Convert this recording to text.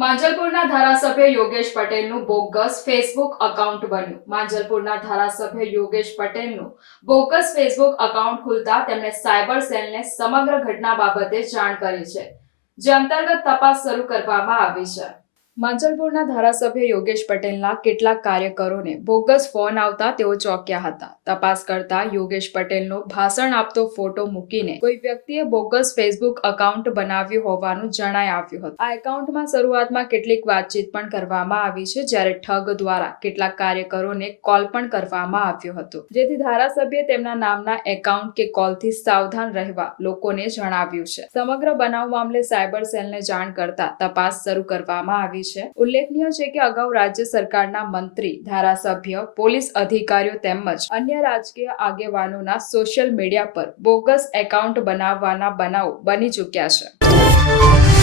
માંજલપુરના ધારાસભ્ય યોગેશ પટેલનું bogus Facebook account બન્યું. માંજલપુરના ધારાસભ્ય યોગેશ પટેલનું બોગસ ફેસબુક અકાઉન્ટ ખુલતા તેમણે સાયબર સેલને સમગ્ર ઘટના બાબતે જાણ કરી છે. જે અંતર્ગત તપાસ શરૂ કરવામાં આવી છે. માંજલપુરના ધારાસભ્ય યોગેશ પટેલના કેટલાક કાર્યકરોને બોગસ ફોન આવતા તેઓ ચોંક્યા હતા. તપાસ કરતા યોગેશ પટેલનો ભાષણ આપતો ફોટો મૂકીને કોઈ વ્યક્તિએ બોગસ ફેસબુક અકાઉન્ટ બનાવ્યું હોવાનું જણાઈ આવ્યું હતું. આ એકાઉન્ટમાં શરૂઆતમાં કેટલીક વાતચીત પણ કરવામાં આવી છે, જ્યારે ઠગ દ્વારા કેટલાક કાર્યકરોને કોલ પણ કરવામાં આવ્યો હતો. જેથી ધારાસભ્ય તેમના નામના એકાઉન્ટ કે કોલથી સાવધાન રહેવા લોકોને જણાવ્યું છે. સમગ્ર બનાવ મામલે સાયબર સેલને જાણ કરતા તપાસ શરૂ કરવામાં આવી છે. ઉલ્લેખનીય છે કે અગાઉ રાજ્ય સરકારના મંત્રી, ધારાસભ્ય, પોલીસ અધિકારીઓ તેમજ અન્ય રાજકીય આગેવાનોના સોશિયલ મીડિયા પર બોગસ એકાઉન્ટ બનાવવાના બનાવો બની ચૂક્યા છે.